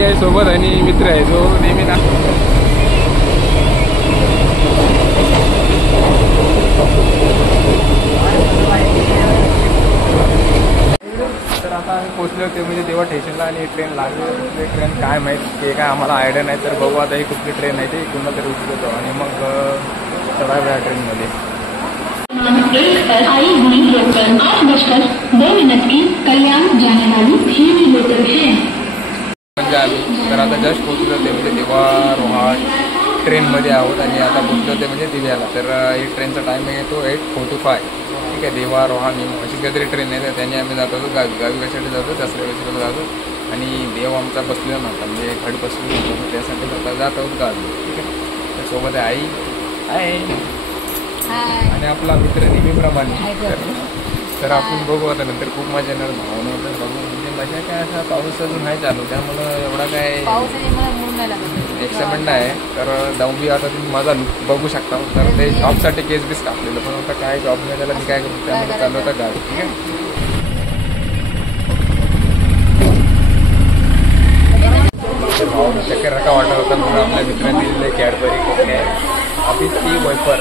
आई आहे सोबत आणि मित्र आहे जो नेहमी ना. तर आता आम्ही पोचले होते म्हणजे तेव्हा स्टेशनला आणि ट्रेन लागली. कुठली ट्रेन काय माहीत ते काय आम्हाला आयडिया नाही. तर बघू आता ही कुठली ट्रेन आहे ते पुन्हा तरी उचलतो आणि मग चढाव्या ट्रेनमध्ये. की कल्याण जाने वाली धीमी लोकल है. म्हणजे आम्ही तर आता जस्ट पोचलो होते म्हणजे देवा रोहा ट्रेनमध्ये आहोत आणि आता पोचलो होते म्हणजे दिव्याला. तर ही ट्रेनचा टाईम येतो 8:45. ठीक आहे. देवा रोहा निम अशी काहीतरी ट्रेन आहे. तर त्याने आम्ही जात होतो गावी कशासाठी जातो दसऱ्या वेळेला जातो आणि देव आमचा बसलेला नव्हता म्हणजे घड बसलेला नव्हता त्यासाठी आता जात आहोत गावी. ठीक आहे. तर सोबत आई आहे आणि आपला मित्र नेहमीप्रमाणे. तर आपण बघू आता नंतर खूप मजा येणार भावना होतं बघू म्हणजे मजा काय असा पाऊस अजून नाही चालू त्यामुळं एवढा काय एक्साइटमेंट आहे. तर जाऊन आता तुम्ही माझा लुक बघू शकता. तर ते जॉबसाठी केस बीस कापलेलं पण आता काय जॉब नाही त्याला मी काय करू त्यामुळे चालू होता गाडी. ठीक आहे. चक्कर रका वाटत होता म्हणून आपल्या मित्रांनी दिले कॅडबरी अभिची वेफर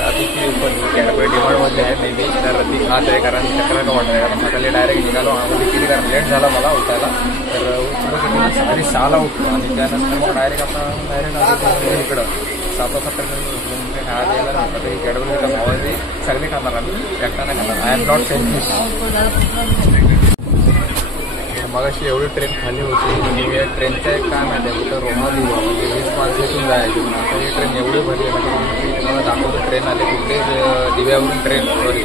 कॅडबरी डिमांडमध्ये आहे नेहमी. तर ती खात आहे कारण चक्कर रका वाटत आहे कारण सकाळी डायरेक्ट निघालो आम्हाला किती कारण लेट झाला मला उठायला. तर उठलो सकाळी 6ला उठलो आणि त्यानंतर मग डायरेक्ट आलो इकडं 7:70 म्हणजे खायला यायला नव्हतं. तर ही कॅडबरी भावाची सगळे खाणार आम्ही एकटाना खाणार. I am not selfish. मग अशी एवढी ट्रेन खाली होती आणि या ट्रेनचं एक काय माहिती आहे कुठं रोहा दिवा म्हणजे 20 माणसं इथून जायची. पण आता ही ट्रेन एवढी भरली ना की तुम्हाला दाखवतो ट्रेन आले कुठे दिव्यावरून ट्रेन सॉरी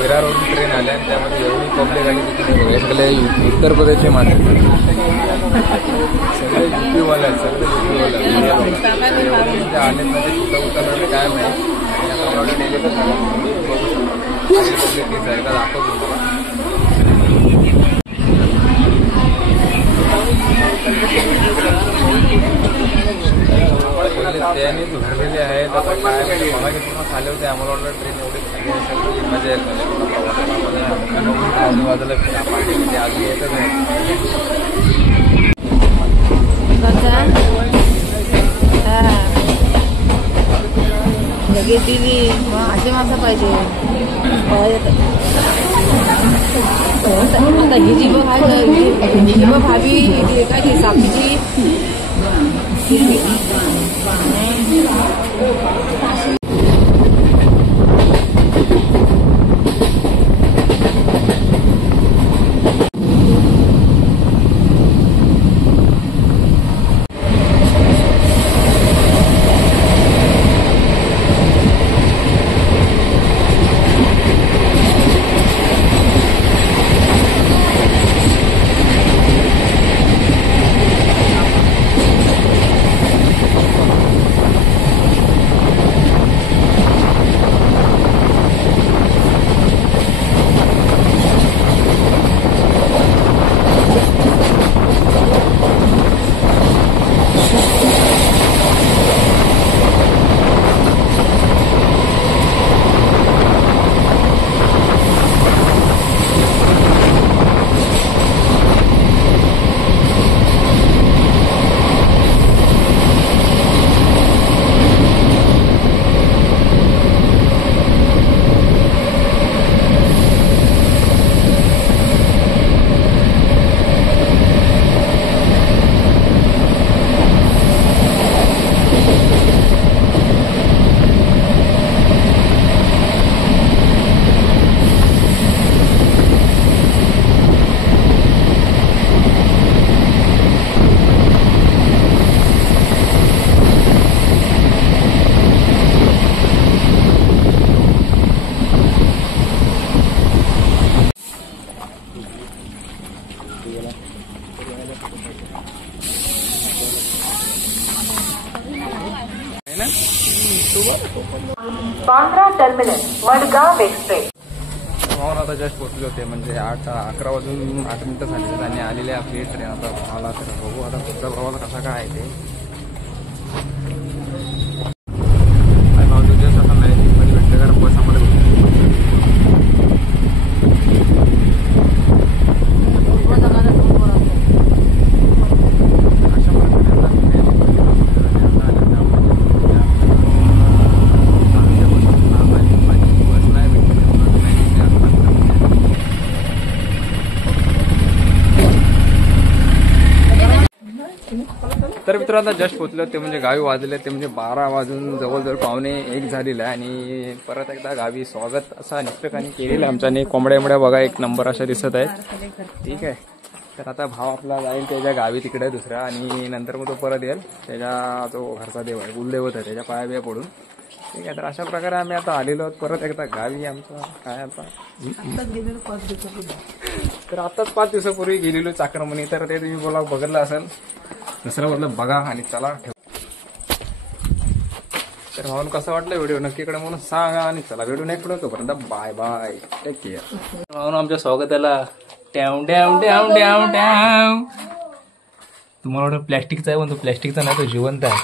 विरारवरून ट्रेन आल्या आणि त्यामध्ये एवढी पब्लिक आली तिथे सगळे उत्तर प्रदेशचे माणसं सगळे युपीवाले आहेत एवढे आले म्हणजे कुठं उतरलं काय माहीत. आणि आता एवढं डेली तर बघू शकतो एकदा दाखवतो तुम्हाला. त्याने भरलेले आहेत. आता काय म्हणजे मला किती खाले होते आम्हाला वाटलं ट्रेन एवढी खाली असेल की मजा येत नाही. आजूबाजूला पाठी अजून येतच नाही. लगेच दिली असे माणसं पाहिजे. आता ही जी बघ आहे ही बघ भाभी काय ती सापीची बांद्रा टर्मिनल मडगाव एक्सप्रेस. आता जस्ट पोचले होते म्हणजे 11 वाजून 8 मिनिटं झाली आणि आलेले आपली ट्रेन आता आला. तर बघू आता पुढचा प्रवास कसा काय आहे ते. जस्ट आता मॅनेजिंगमध्ये भेटलं कारण बस आम्हाला मित्र आता जस्ट पोचलो ते म्हणजे गावी वाजले ते म्हणजे 12 वाजून जवळजवळ 12:45 झालेलं आहे आणि परत एकदा गावी स्वागत असा निष्ठकाने केलेलं आहे आमच्याने. कोंबड्या बघा एक नंबर अशा दिसत आहेत. ठीक आहे, तर आता भाव आपला जाईल त्याच्या गावी तिकडे दुसऱ्या आणि नंतर मग तो परत येईल त्याच्या जो घरचा देव आहे कुलदेवत आहे त्याच्या पाया बिया पडून. ठीक आहे, तर अशा प्रकारे आम्ही आता आलेलो आहोत परत एकदा गावी. आमचं काय आता तर आताच 5 दिवसापूर्वी गेलेलो चाकरमनी. तर ते तुम्ही बोला बघितलं असेल दुसरं म्हटलं बघा आणि चला ठेव. तर म्हणून कसं वाटलं व्हिडिओ नक्कीकडे म्हणून सांगा आणि चला व्हिडिओ नेक्स्ट व्हिडिओ तोपर्यंत बाय बाय टेक केअर. म्हणून आमच्या स्वागताला टॅव टॅव टॅव टॅव टॅव. तुम्हाला वाटतं प्लॅस्टिकचा आहे पण तो प्लॅस्टिकचा नाही, तो जिवंत आहे.